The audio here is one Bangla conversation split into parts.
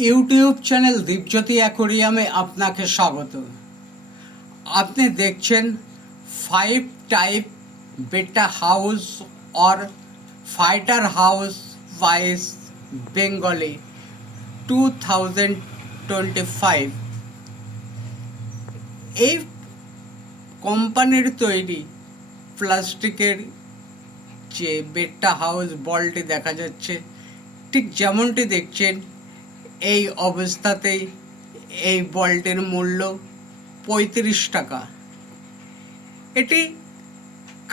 ইউটিউব চ্যানেল দীপজ্যোতি অ্যাকোরিয়ামে আপনাকে স্বাগত। আপনি দেখছেন 5 টাইপ বেটা house or fighter house wise Bengali 2025। এই কোম্পানির তৈরি প্লাস্টিকের যে বেটা হাউস বলটি দেখা যাচ্ছে, ঠিক যেমনটি দেখছেন এই অবস্থাতেই এই বলটির মূল্য 35 টাকা। এটি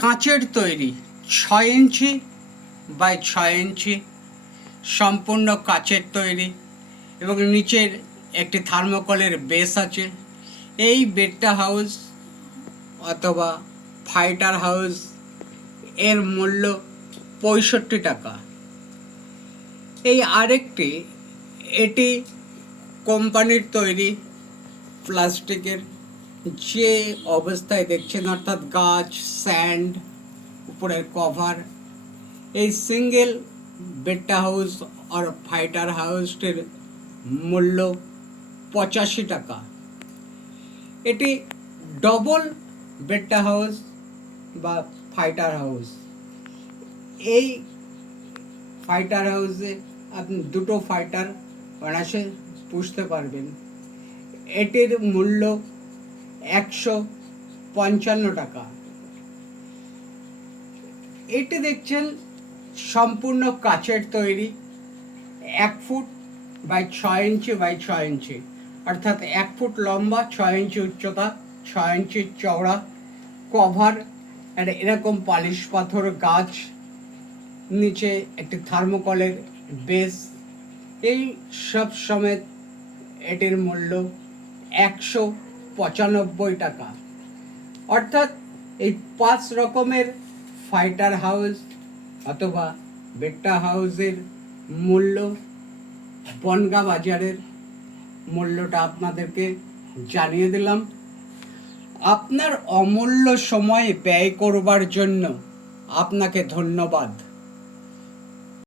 কাঁচের তৈরি, 6 ইঞ্চি বাই 6 ইঞ্চি, সম্পূর্ণ কাঁচের তৈরি এবং নিচের একটি থার্মোকলের বেস আছে। এই বেটা হাউস অথবা ফাইটার হাউস এর মূল্য 65 টাকা। এই আরেকটি, এটি কোম্পানির তৈরি প্লাস্টিকের, যে অবস্থায় দেখছেন অর্থাৎ গাছ, স্যান্ড, উপরের কভার। এই সিঙ্গেল বেটা হাউস আর ফাইটার হাউসটির মূল্য 85 টাকা। এটি ডবল বেটা হাউস বা ফাইটার হাউস। এই ফাইটার হাউসে আপনি দুটো ফাইটার অনায়াসে পুষতে পারবেন। এটির মূল্য 155 টাকা। এটি দেখছেন সম্পূর্ণ কাচের তৈরি, 1 ফুট বাই 6 ইঞ্চি বাই 6 ইঞ্চি, অর্থাৎ 1 ফুট লম্বা, 6 ইঞ্চি উচ্চতা, 6 ইঞ্চি চওড়া, কভার আর এরকম পালিশ পাথর গাছ, নিচে একটি থার্মোকলের বেস। এই সব সমেত এটির মূল্য 195 টাকা। অর্থাৎ এই 5 রকমের ফাইটার হাউস অথবা বেটা হাউসের মূল্য, বনগাঁ বাজারের মূল্যটা আপনাদেরকে জানিয়ে দিলাম। আপনার অমূল্য সময় ব্যয় করবার জন্য আপনাকে ধন্যবাদ।